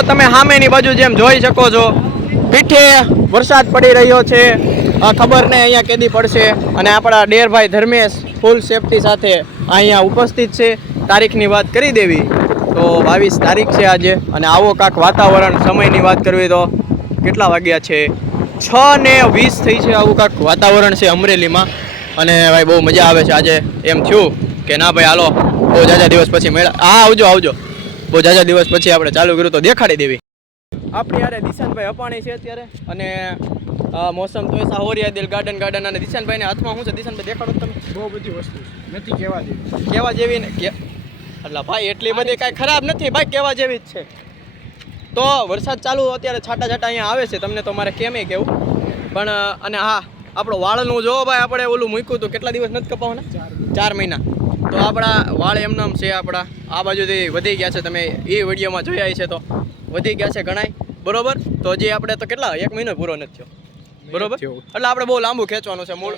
તમે સામેની બાજુ જેમ જોઈ શકો છો પીઠે વરસાદ પડી રહ્યો છે ખબર નહીં અહીંયા કેદી પડશે અને આપણા ડેરભાઈ ધર્મેશ ફૂલ સેફટી સાથે અહીંયા ઉપસ્થિત છે તારીખની વાત કરી દેવી તો 22 તારીખ છે આજે અને આવો કાંક વાતાવરણ સમયની વાત કરવી તો કેટલા વાગ્યા છે 6:20 થઈ છે આવું કાંક વાતાવરણ છે અમરેલીમાં અને ભાઈ બહુ મજા આવે છે આજે એમ થયું કે ના ભાઈ હાલો બહુ જાજા દિવસ પછી મેળા આવજો બહુ જાજા દિવસ પછી આપણે ચાલુ કર્યું તો દેખાડી દેવી આપણી યારે દિશાનભાઈ અપાણી છે અત્યારે અને મોસમ તો એસા હો રહ્યા દિલ ગાર્ડન અને દિશાનભાઈને હાથમાં શું છે દિશાનભાઈ દેખાડો તમે બહુ બધી વસ્તુ નથી કહેવા જેવી ને એટલે ભાઈ એટલી બધી કાંઈ ખરાબ નથી ભાઈ કહેવા જેવી જ છે તો વરસાદ ચાલુ અત્યારે છાંટા અહીંયા આવે છે તમને તો મારે કેમ કેવું પણ અને હા આપણો વાળનું જો ભાઈ આપણે ઓલું મૂક્યું હતું કેટલા દિવસ નથી કપાવવાના 4 મહિના તો આપણા વાળ એમનામ છે આપણા આ બાજુથી વધી ગયા છે તમે એ વિડીયોમાં જોયા છે તો વધી ગયા છે ઘણાય બરોબર તો હજી આપણે તો કેટલા 1 મહિનો પૂરો નથી થયો બરોબર એટલે આપણે બહુ લાંબુ ખેંચવાનું છે મૂળ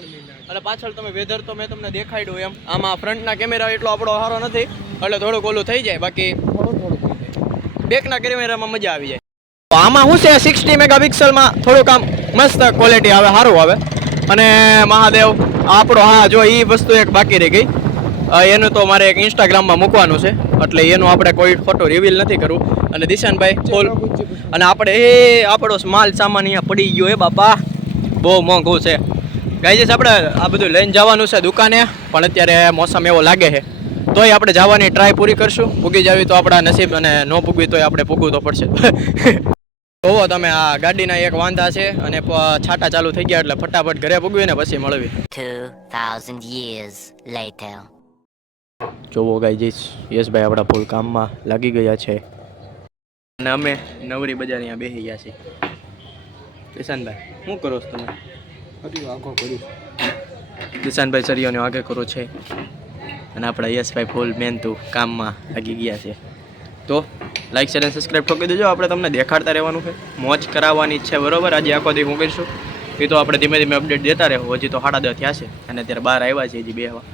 અને પાછળ તમે વેધર તો મેં તમને દેખાડ્યું એમ આમાં ફ્રન્ટના કેમેરા એટલો આપણો સારો નથી એટલે થોડુંક ઓલું થઈ જાય બાકી બેકના કેમેરામાં મજા આવી જાય તો આમાં શું છે 60 મેગાપિક્સલમાં થોડુંક આમ મસ્ત ક્વોલિટી આવે સારું આવે અને મહાદેવ આપણો હા જો એ વસ્તુ એક બાકી રહી ગઈ એનું તો મારે એક ઇન્સ્ટાગ્રામમાં મૂકવાનું છે એટલે એનું આપણે કોઈ ફોટો રિવીલ નથી કરવું અને દિશાનભાઈ ફૂલ અને આપણે આપણો માલ સામાન અહીંયા પડી ગયો એ બાપા બહુ મોંઘું છે ગાઈઝ આપણે આ બધું લઈને જવાનું છે દુકાને પણ અત્યારે મોસમ એવો લાગે છે તોય આપણે જવાની ટ્રાય પૂરી કરશું પૂગી જાવી તો આપણા નસીબ અને ન પૂગવી તોય આપણે પૂગવું તો પડશે જોવો તમે આ ગાડીના એક વાંધા છે અને છાટા ચાલુ થઈ ગયા એટલે ફટાફટ ઘરે પૂગવી ને પછી મળવી 2000 years later જોવો ગાઈઝ યશભાઈ આપણા ફૂલ કામમાં લાગી ગયા છે અને અમે નવરી બજાર અહીંયા બેસી ગયા છીએ કિશનભાઈ શું કરો છો તમે આગો કર્યું કિશનભાઈ સરિયોને આગે કરો છે અને આપણા યશભાઈ ફૂલ મેન તું કામમાં લાગી ગયા છે તો લાઈક શેર અને સબસ્ક્રાઈબ ઠોકી દેજો આપણે તમને દેખાડતા રહેવાનું છે મોજ કરાવવાની છે બરોબર આજે આખો દી હું કરીશું એ તો આપણે ધીમે ધીમે અપડેટ દેતા રહેવું હજી તો 10:30 થયા છે અને અત્યારે બહાર આવ્યા છે હજી 2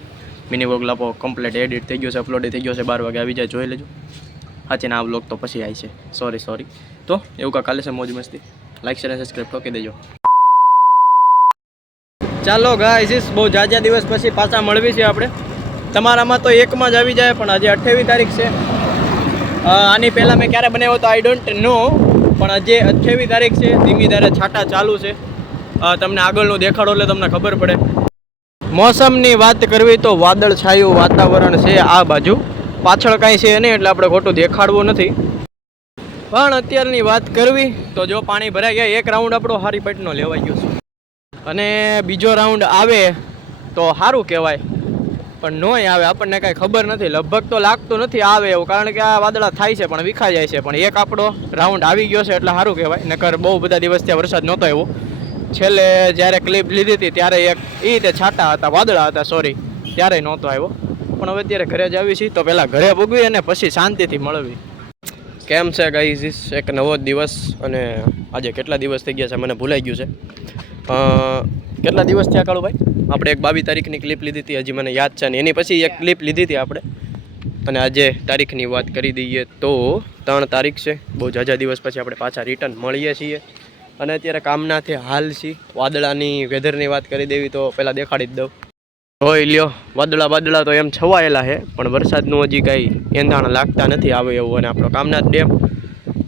મિની વ્લોગ લાપો કમ્પ્લીટ એડિટ થઈ ગયો છે અપલોડ થઈ ગયો છે 12 વાગે આવી જાય જોઈ લેજો સાચે ના આ વ્લોગ તો પછી આવી છે સોરી તો એવું કાંઈ કાલે છે મોજ મસ્તી લાઈક શેર અને સબસ્ક્રાઈબ ઠોકી દેજો ચાલો ગાઈઝ બહુ જાજા દિવસ પછી પાછા મળવી છે આપણે તમારામાં તો એકમાં જ આવી જાય પણ આજે 28 તારીખ છે આની પહેલાં મેં ક્યારે બનાવ્યો તો આઈ ડોન્ટ નો પણ આજે 28 તારીખ છે ધીમી ધારે છાંટા ચાલુ છે તમને આગળનું દેખાડો એટલે તમને ખબર પડે મોસમની વાત કરવી તો વાદળ છાયું વાતાવરણ છે આ બાજુ પાછળ કાંઈ છે નહીં એટલે આપણે ખોટું દેખાડવું નથી પણ અત્યારની વાત કરવી તો જો પાણી ભરાઈ ગયા એક રાઉન્ડ આપણો હારી પેટનો લેવાઈ ગયો છે અને બીજો રાઉન્ડ આવે તો સારું કહેવાય પણ નોય આવે આપણને કાંઈ ખબર નથી લગભગ તો લાગતું નથી આવે એવું કારણ કે આ વાદળા થાય છે પણ વિખાઈ જાય છે પણ એક આપણો રાઉન્ડ આવી ગયો છે એટલે સારું કહેવાય નકર બહુ બધા દિવસ ત્યાં વરસાદ નહોતો એવો છેલ્લે જ્યારે ક્લિપ લીધી હતી ત્યારે એક એ રીતે છાંટા હતા વાદળા હતા સોરી ત્યારે નહોતો આવ્યો પણ હવે અત્યારે ઘરે જ આવી છીએ તો પહેલાં ઘરે પૂગવી અને પછી શાંતિથી મળવી કેમ છે ગાઈઝ એક નવો દિવસ અને આજે કેટલા દિવસ થઈ ગયા છે મને ભૂલાઈ ગયું છે કેટલા દિવસ થયા કાળુભાઈ આપણે એક 22 તારીખની ક્લિપ લીધી હતી હજી મને યાદ છે ને એની પછી એક ક્લિપ લીધી હતી આપણે અને આજે તારીખની વાત કરી દઈએ તો 3 તારીખ છે બહુ જાજા દિવસ પછી આપણે પાછા રિટર્ન મળીએ છીએ અને અત્યારે કામનાથી હાલ છે વાદળાની વેધરની વાત કરી દેવી તો પહેલાં દેખાડી જ દઉં હોય લ્યો વાદળા તો એમ છવાયેલા છે પણ વરસાદનું હજી કાંઈ એંધાણ લાગતા નથી આવે એવું અને આપણો કામનાથ ડેમ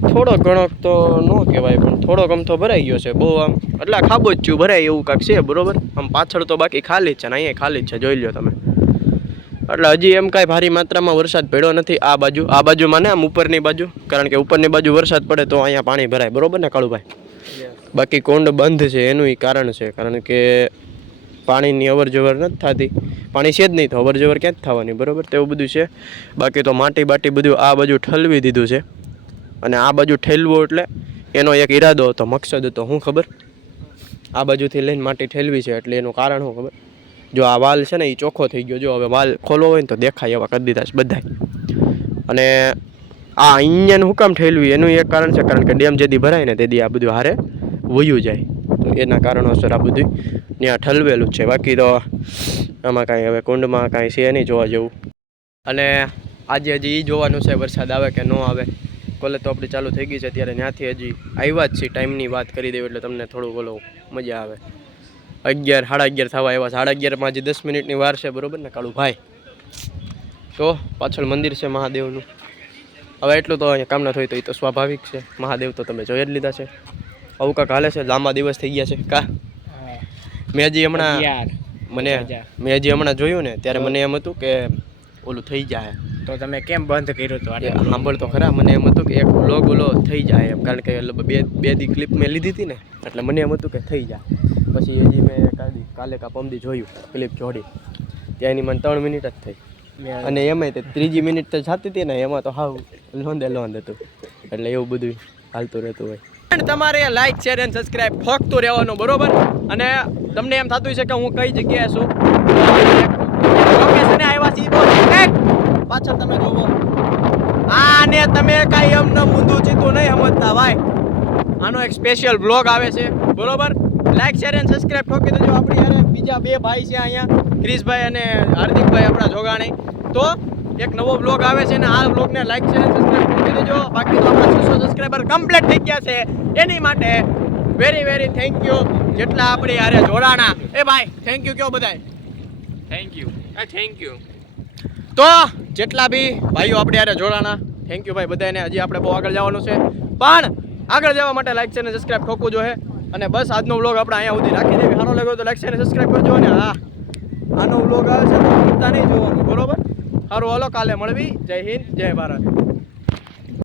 થોડો ઘણો તો ન કહેવાય પણ થોડોક આમ તો ભરાઈ ગયો છે બહુ આમ એટલે ખાબોચ્યું ભરાય એવું કાંઈક છે બરાબર આમ પાછળ તો બાકી ખાલી જ છે ને અહીંયા ખાલી જ છે જોઈ લો તમે એટલે હજી એમ કાંઈ ભારી માત્રામાં વરસાદ પડ્યો નથી આ બાજુમાં ને આમ ઉપરની બાજુ કારણ કે ઉપરની બાજુ વરસાદ પડે તો અહીંયા પાણી ભરાય બરાબર ને કાળુભાઈ બાકી કુંડ બંધ છે એનું કારણ છે કારણ કે પાણીની અવર જવર નથી થતી પાણી છે જ નહીં તો અવર જવર ક્યાં જ થવાની બરાબર તેવું બધું છે બાકી તો માટી બાટી બધું આ બાજુ ઠલવી દીધું છે અને આ બાજુ ઠેલવું એટલે એનો એક ઈરાદો હતો મકસદ હતો શું ખબર આ બાજુથી લઈને માટી ઠેલવી છે એટલે એનું કારણ શું ખબર જો આ વાલ છે ને એ ચોખ્ખો થઈ ગયો જો હવે વાલ ખોલવો હોય ને તો દેખાય એવા કરી દીધા છે બધાય અને આ અહીંયા હું કામ ઠેલવી એનું એક કારણ છે કારણ કે ડેમ જેથી ભરાય ને તેથી આ બધું હારે વયું જાય તો એના કારણોસર આ બધું ત્યાં ઠલવેલું જ છે બાકી તો આમાં કાંઈ હવે કુંડમાં કાંઈ છે નહીં જોવા જેવું અને આજે હજી એ જોવાનું છે વરસાદ આવે કે ન આવે કોલેજ તો આપણી ચાલુ થઈ ગઈ છે અત્યારે, ત્યાંથી હજી આવ્યા જ છે, ટાઈમની વાત કરી દેવી એટલે તમને થોડું બોલો મજા આવે. 11 સાડા 11 થવા આવ્યા, 11:30 હજી 10 મિનિટની વાર છે, બરોબર ને કાળુ ભાઈ? તો પાછળ મંદિર છે મહાદેવનું. હવે એટલું તો અહીંયા કામના થોય તો એ તો સ્વાભાવિક છે, મહાદેવ તો તમે જોઈ જ લીધા છે. આવું કાંક હાલે છે, લાંબા દિવસ થઈ ગયા છે કા? મેં હજી હમણાં જોયું ને ત્યારે મને એમ હતું કે ઓલું થઈ જાય, તો તમે કેમ બંધ કર્યું હતું? સાંભળ તો ખરા, મને એમ હતું કે એક વ્લોગ ઓલો થઈ જાય એમ, કારણ કે બે દી ક્લિપ મેં લીધી હતી ને એટલે મને એમ હતું કે થઈ જાય. પછી હજી મેં કાલે કા પમદી જોયું ક્લિપ જોડી, ત્યાં એની મને 3 મિનિટ જ થઈ, અને એમાંય તે 3જી મિનિટ તો જાતી હતી ને એમાં તો હાવ લોંદ હતું. એટલે એવું બધું હાલતું રહેતું હોય. તમારે લાઈક શેર અને સબસ્ક્રાઇબ ઠોકતું રહેવાનું, બરોબર? અને તમને એમ થતું છે કે હું કઈ જગ્યાએ છું, લોકેશને આવ્યા છીએ પાછળ તમે જોવો. આને તમે કાંઈ એમને ઊંધું ચીતું નહીં સમજતા ભાઈ, આનો એક સ્પેશિયલ બ્લોગ આવે છે, બરોબર? લાઈક શેર અને સબસ્ક્રાઇબ ઠોકી દેજો. આપણી યારે બીજા 2 ભાઈ છે અહીંયા, ક્રિશભાઈ અને હાર્દિકભાઈ આપણા જોગાણી. તો એક નવો બ્લોગ આવે છે ને આ બ્લોગને લાઈક શેર અને સબસ્ક્રાઇબ ઠોકી દેજો. બાકી તો આપણા 600 સબસ્ક્રાઇબર કમ્પ્લીટ થઈ ગયા છે, એની માટે વેરી વેરી થેન્ક યુ. જેટલા આપણી યારે જોડાણા એ ભાઈ થેન્ક યુ કયો બધાય. Thank you. તો જેટલા બી ભાઈઓ આપણે યારે જોડાણા, થેન્ક યુ ભાઈ બધાને. હજી આપણે બહુ આગળ જવાનું છે, પણ આગળ જવા માટે લાઈક શેર અને સબસ્ક્રાઇબ ઠોકવું જોઈએ. અને બસ આજનો વ્લોગ આપણે અહીંયા સુધી રાખી દેવી. સારો લાગ્યો તો લાઈક શેર અને સબસ્ક્રાઇબ કરજો. અને હા, આનો વ્લોગ આવે છે તો ભૂલતા નહીં જોવાનું, બરોબર? સારું, હાલો કાલે મળવી. જય હિન્દ, જય ભારત.